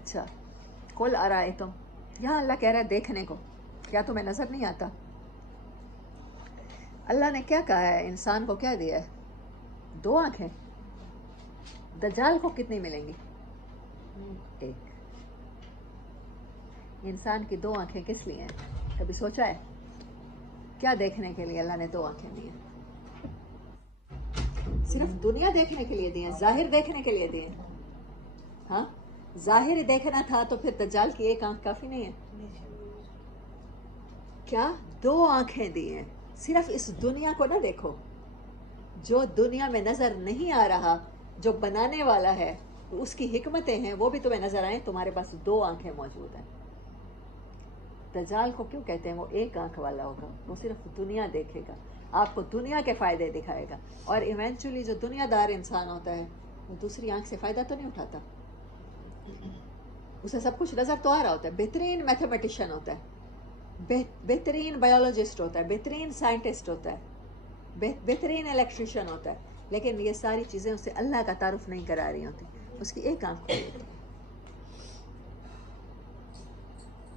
اچھا، قل ارائیتم، یہاں اللہ کہہ رہا ہے دیکھنے کو، کیا تمہیں نظر نہیں آتا؟ اللہ نے کیا کہا ہے؟ انسان کو کیا دیا ہے؟ 2 آنکھیں۔ دجال کو کتنی ملیں گی؟ 1۔ انسان کی 2 آنکھیں کس لیے ہیں؟ کبھی سوچا ہے کیا دیکھنے کے لیے اللہ نے 2 آنکھیں دی ہیں؟ صرف دنیا دیکھنے کے لیے دی ہیں؟ ظاہر دیکھنے کے لیے دی ہیں؟ ہاں، ظاہر دیکھنا تھا تو پھر دجال کی 1 آنکھ کافی نہیں ہے؟ کیا 2 آنکھیں دی ہیں؟ صرف اس دنیا کو نہ دیکھو، جو دنیا میں نظر نہیں آ رہا، جو بنانے والا ہے، اس کی حکمتیں ہیں، وہ بھی تمہیں نظر آئیں، تمہارے پاس 2 آنکھیں موجود ہیں۔ دجال کو کیوں کہتے ہیں؟ وہ 1 آنکھ والا ہوگا، وہ صرف دنیا دیکھے گا، آپ کو دنیا کے فائدے دکھائے گا، اور ایونچولی جو دنیا دار انسان ہوتا ہے وہ دوسری آنکھ سے فائدہ تو نہیں اٹھاتا، اسے سب کچھ نظر تو آ رہا ہوتا ہے، بہترین میتھمیٹیشین ہوتا ہے، بہترین بایولوجسٹ ہوتا ہے، بہترین سائنٹسٹ ہوتا ہے، بہترین الیکٹریشین ہوتا ہے، لیکن یہ ساری چیزیں اسے اللہ کا تعارف نہیں کرا رہی ہوتی، اس کی 1 آنکھ کھلی ہوتی ہے،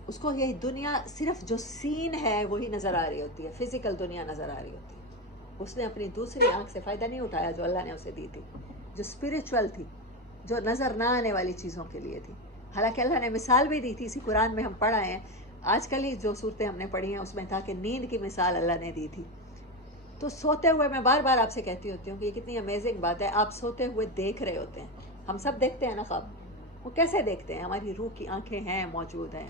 اس کو یہی دنیا صرف جو سین ہے وہی نظر آ رہی ہوتی ہے، فزیکل دنیا نظر آ رہی ہوتی ہے، اس نے اپنی دوسری آنکھ سے فائدہ نہیں اٹھایا جو اللہ نے اسے دی تھی، جو اسپریچول تھی، جو نظر نہ آنے والی چیزوں کے لیے تھی۔ حالانکہ اللہ نے مثال بھی دی تھی، اسی قرآن میں ہم پڑھ آئے ہیں، آج کل ہی جو صورتیں ہم نے پڑھی ہیں اس میں تھا کہ نیند کی مثال اللہ نے دی تھی۔ تو سوتے ہوئے میں بار بار آپ سے کہتی ہوتی ہوں کہ یہ کتنی امیزنگ بات ہے، آپ سوتے ہوئے دیکھ رہے ہوتے ہیں، ہم سب دیکھتے ہیں نا خواب، وہ کیسے دیکھتے ہیں؟ ہماری روح کی آنکھیں ہیں، موجود ہیں،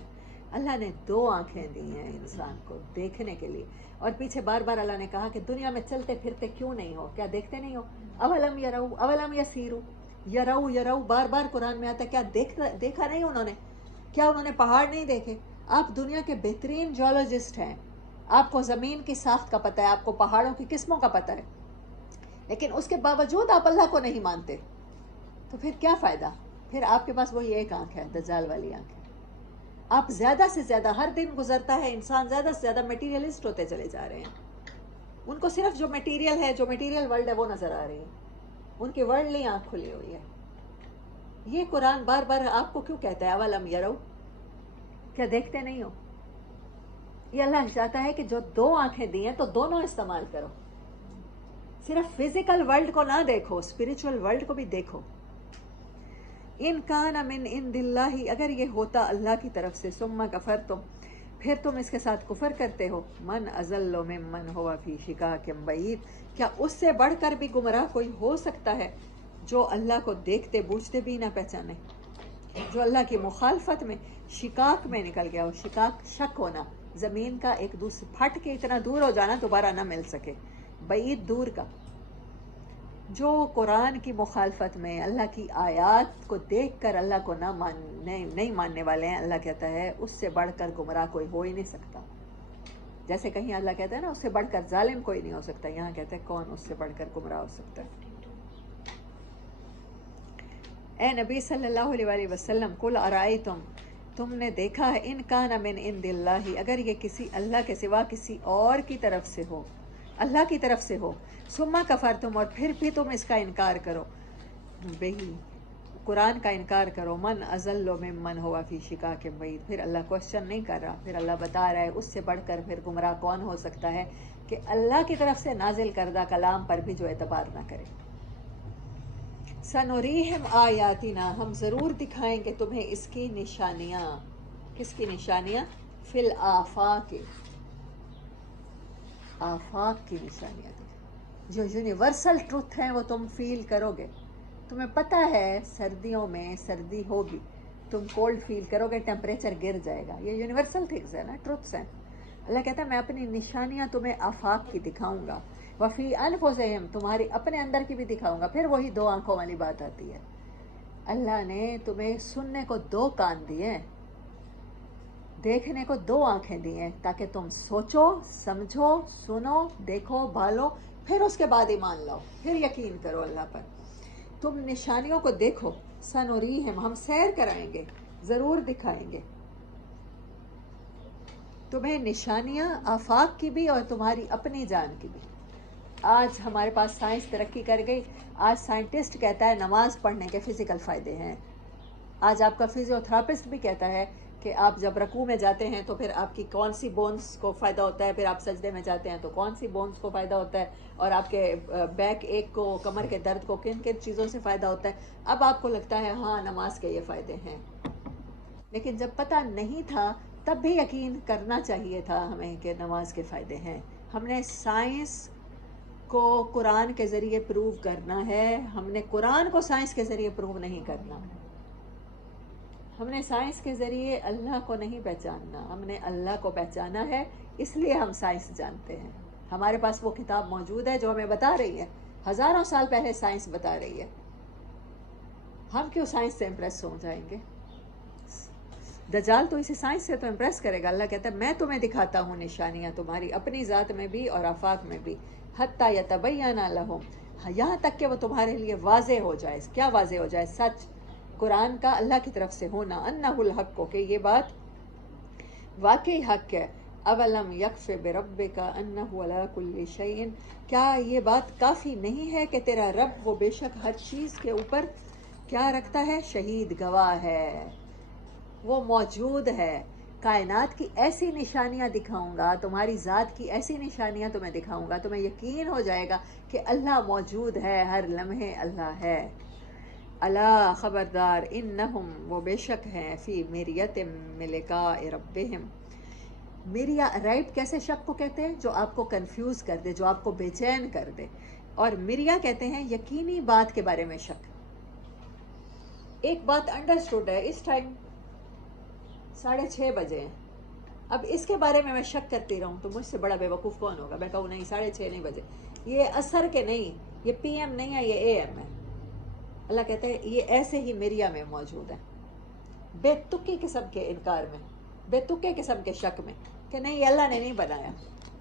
اللہ نے 2 آنکھیں دی ہیں انسان کو دیکھنے کے لیے، اور پیچھے بار بار اللہ نے کہا کہ دنیا میں چلتے پھرتے کیوں نہیں ہو؟ کیا دیکھتے نہیں ہو؟ اولم یرو اولم یسیرو، یرو بار بار قرآن میں آتا ہے، کیا دیکھا نہیں انہوں نے؟ کیا انہوں نے پہاڑ نہیں دیکھے؟ آپ دنیا کے بہترین جیولوجسٹ ہیں، آپ کو زمین کی ساخت کا پتہ ہے، آپ کو پہاڑوں کی قسموں کا پتہ ہے، لیکن اس کے باوجود آپ اللہ کو نہیں مانتے، تو پھر کیا فائدہ؟ پھر آپ کے پاس وہی 1 آنکھ ہے، دجال والی آنکھ ہے۔ آپ زیادہ سے زیادہ، ہر دن گزرتا ہے انسان زیادہ سے زیادہ میٹیریلسٹ ہوتے چلے جا رہے ہیں، ان کو صرف جو میٹیریل ہے، جو میٹیریل ورلڈ ہے وہ نظر آ رہی ہے، ان کی ورلڈلی آنکھ کھلی ہوئی ہے۔ یہ قرآن بار بار آپ کو کیوں کہتا ہے اولم یرو؟ کیا دیکھتے نہیں ہو؟ یہ اللہ چاہتا ہے کہ جو 2 آنکھیں دی ہیں تو دونوں استعمال کرو، صرف فزیکل ورلڈ کو نہ دیکھو، اسپریچول ورلڈ کو بھی دیکھو۔ ان کان من عند اللہ، اگر یہ ہوتا اللہ کی طرف سے، ثم کفرتم، پھر تم اس کے ساتھ کفر کرتے ہو، من اضل ممن ہو فی شقاق بعید، کیا اس سے بڑھ کر بھی گمراہ کوئی ہو سکتا ہے جو اللہ کو دیکھتے بوجھتے بھی نہ پہچانے، جو اللہ کی مخالفت میں شقاق میں نکل گیا ہو۔ شقاق شک ہونا، زمین کا ایک دوسرے پھٹ کے اتنا دور ہو جانا دوبارہ نہ مل سکے، بعید دور کا، جو قرآن کی مخالفت میں اللہ کی آیات کو دیکھ کر اللہ کو نہیں ماننے والے ہیں، اللہ کہتا ہے اس سے بڑھ کر گمراہ کوئی ہو ہی نہیں سکتا۔ جیسے کہیں اللہ کہتا ہے نا اس سے بڑھ کر ظالم کوئی نہیں ہو سکتا، یہاں کہتا ہے کون اس سے بڑھ کر گمراہ ہو سکتا ہے؟ اے نبی صلی اللہ علیہ وآلہ وسلم، قل ارائیتم، تم نے دیکھا ہے، ان کان من عند اللہ، اگر یہ کسی اللہ کے سوا کسی اور کی طرف سے ہو، اللہ کی طرف سے ہو، ثم کفرتم، اور پھر بھی تم اس کا انکار کرو، بہی قرآن کا انکار کرو، من اضل ممن ہوا فی شقاق بعید، پھر اللہ کوشچن نہیں کر رہا، پھر اللہ بتا رہا ہے اس سے بڑھ کر پھر گمراہ کون ہو سکتا ہے کہ اللہ کی طرف سے نازل کردہ کلام پر بھی جو اعتبار نہ کرے۔ سنوریہم آیاتنا، ہم ضرور دکھائیں گے تمہیں اس کی نشانیاں، کس کی نشانیاں؟ فی الآفاق، آفاق کی نشانیاں، جو یونیورسل ٹروتھ ہیں وہ تم فیل کرو گے۔ تمہیں پتہ ہے سردیوں میں سردی ہوگی، تم کولڈ فیل کرو گے، ٹیمپریچر گر جائے گا، یہ یونیورسل تھنگز ہیں نا، ٹروتھس ہیں۔ اللہ کہتا ہے میں اپنی نشانیاں تمہیں آفاق کی دکھاؤں گا، وفی انفسہم، تمہاری اپنے اندر کی بھی دکھاؤں گا، پھر وہی 2 آنکھوں والی بات آتی ہے۔ اللہ نے تمہیں سننے کو 2 کان دیے، دیکھنے کو 2 آنکھیں دی ہیں، تاکہ تم سوچو، سمجھو، سنو، دیکھو، بھالو، پھر اس کے بعد ایمان لاؤ، پھر یقین کرو اللہ پر۔ تم نشانیوں کو دیکھو، سنوریہم، ہم سیر کرائیں گے، ضرور دکھائیں گے تمہیں نشانیاں، آفاق کی بھی اور تمہاری اپنی جان کی بھی۔ آج ہمارے پاس سائنس ترقی کر گئی، آج سائنٹسٹ کہتا ہے نماز پڑھنے کے فزیکل فائدے ہیں، آج آپ کا فزیوتھراپسٹ بھی کہتا ہے کہ آپ جب رکوع میں جاتے ہیں تو پھر آپ کی کون سی بونز کو فائدہ ہوتا ہے، پھر آپ سجدے میں جاتے ہیں تو کون سی بونز کو فائدہ ہوتا ہے، اور آپ کے بیک ایک کو، کمر کے درد کو کن کن چیزوں سے فائدہ ہوتا ہے. اب آپ کو لگتا ہے ہاں نماز کے یہ فائدے ہیں، لیکن جب پتہ نہیں تھا تب بھی یقین کرنا چاہیے تھا ہمیں کہ نماز کے فائدے ہیں. ہم نے سائنس کو قرآن کے ذریعے پروو کرنا ہے، ہم نے قرآن کو سائنس کے ذریعے پروو نہیں کرنا. ہم نے سائنس کے ذریعے اللہ کو نہیں پہچاننا، ہم نے اللہ کو پہچانا ہے، اس لیے ہم سائنس جانتے ہیں. ہمارے پاس وہ کتاب موجود ہے جو ہمیں بتا رہی ہے، ہزاروں سال پہلے سائنس بتا رہی ہے. ہم کیوں سائنس سے امپریس ہو جائیں گے؟ دجال تو اسی سائنس سے تو امپریس کرے گا. اللہ کہتا ہے میں تمہیں دکھاتا ہوں نشانیاں تمہاری اپنی ذات میں بھی اور آفاق میں بھی، حتیٰ یتبین لہم، یہاں تک کہ وہ تمہارے لیے واضح ہو جائے. کیا واضح ہو جائے؟ سچ، قرآن کا اللہ کی طرف سے ہونا، انہ الحق کو، کہ یہ بات واقعی حق ہے. اولم یکف بربک انہ علی کل شیء، کیا یہ بات کافی نہیں ہے کہ تیرا رب وہ بے شک ہر چیز کے اوپر کیا رکھتا ہے؟ شہید، گواہ ہے، وہ موجود ہے. کائنات کی ایسی نشانیاں دکھاؤں گا، تمہاری ذات کی ایسی نشانیاں تمہیں دکھاؤں گا، تمہیں یقین ہو جائے گا کہ اللہ موجود ہے، ہر لمحے اللہ ہے. الا، خبردار، انہم، وہ بے شک ہیں، فی مریت من لقاء ربہم. مریا، رائب کیسے شک کو کہتے ہیں؟ جو آپ کو کنفیوز کر دے، جو آپ کو بے چین کر دے. اور مریا کہتے ہیں یقینی بات کے بارے میں شک. ایک بات انڈرسٹوڈ ہے، اس ٹائم 6:30 بجے ہیں، اب اس کے بارے میں شک کرتی رہوں تو مجھ سے بڑا بے وقوف کون ہوگا؟ میں کہوں نہیں 6:30 نہیں بجے، یہ عصر کے نہیں، یہ پی ایم نہیں ہے، یہ اے ایم ہے. اللہ کہتے ہیں یہ ایسے ہی مریا میں موجود ہے، بے تکی قسم کے انکار میں، بے تکے قسم کے شک میں کہ نہیں یہ اللہ نے نہیں بنایا.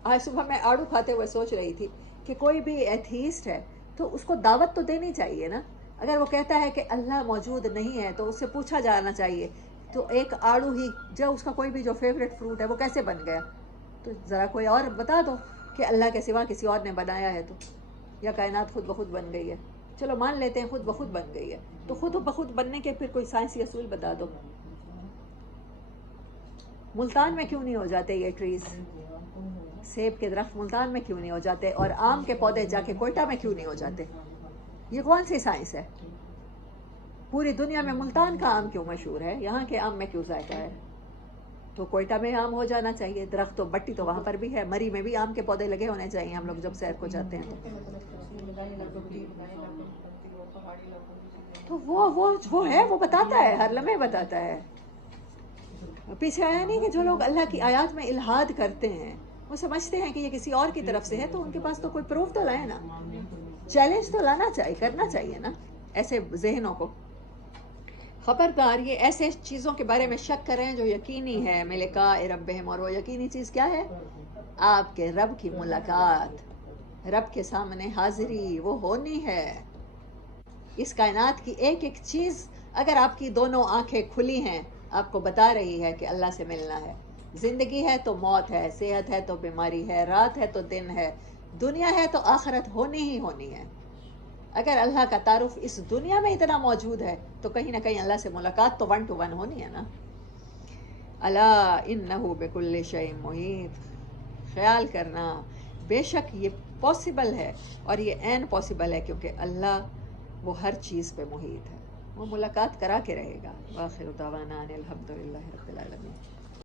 آج صبح میں آڑو کھاتے ہوئے سوچ رہی تھی کہ کوئی بھی ایتھیسٹ ہے تو اس کو دعوت تو دینی چاہیے نا. اگر وہ کہتا ہے کہ اللہ موجود نہیں ہے تو اس سے پوچھا جانا چاہیے تو ایک آڑو ہی جو اس کا کوئی بھی جو فیوریٹ فروٹ ہے وہ کیسے بن گیا؟ تو ذرا کوئی اور بتا دو کہ اللہ کے سوا کسی اور نے بنایا ہے تو، یا کائنات خود بخود بن گئی ہے. چلو مان لیتے ہیں خود بخود بن گئی ہے، تو خود بخود بننے کے پھر کوئی سائنسی اصول بتا دو. ملتان میں کیوں نہیں ہو جاتے یہ ٹریز؟ سیب کے درخت ملتان میں کیوں نہیں ہو جاتے؟ اور آم کے پودے جا کے کوئٹہ میں کیوں نہیں ہو جاتے؟ یہ کون سی سائنس ہے؟ پوری دنیا میں ملتان کا آم کیوں مشہور ہے، یہاں کے آم میں کیوں ذائقہ ہے؟ تو کوئٹہ میں آم ہو جانا چاہیے. درخت تو بٹی تو وہاں پر بھی ہے، مری میں بھی آم کے پودے لگے ہونے چاہیے. ہم لوگ جب سیر کو جاتے ہیں تو وہ ہے، وہ بتاتا ہے، ہر لمحے بتاتا ہے. پیچھے آیا نہیں کہ جو لوگ اللہ کی آیات میں الحاد کرتے ہیں وہ سمجھتے ہیں کہ یہ کسی اور کی طرف سے ہے، تو ان کے پاس تو کوئی پروف تو لائے نا، چیلنج تو لانا چاہیے، کرنا چاہیے نا ایسے ذہنوں کو. خبردار، یہ ایسے چیزوں کے بارے میں شک کریں جو یقینی ہے. من لقاء ربہم، اور وہ یقینی چیز کیا ہے؟ آپ کے رب کی ملاقات، رب کے سامنے حاضری وہ ہونی ہے. اس کائنات کی ایک ایک چیز اگر آپ کی دونوں آنکھیں کھلی ہیں آپ کو بتا رہی ہے کہ اللہ سے ملنا ہے. زندگی ہے تو موت ہے، صحت ہے تو بیماری ہے، رات ہے تو دن ہے، دنیا ہے تو آخرت ہونی ہی ہونی ہے. اگر اللہ کا تعارف اس دنیا میں اتنا موجود ہے تو کہیں نہ کہیں اللہ سے ملاقات تو 1 to 1 ہونی ہے نا. الا انہ بکل شیء محیط، خیال کرنا بے شک یہ پاسبل ہے، اور یہ عین پاسبل ہے کیونکہ اللہ وہ ہر چیز پہ محیط ہے، وہ ملاقات کرا کے رہے گا. وآخر دعوانا ان الحمد للہ رب العالمین.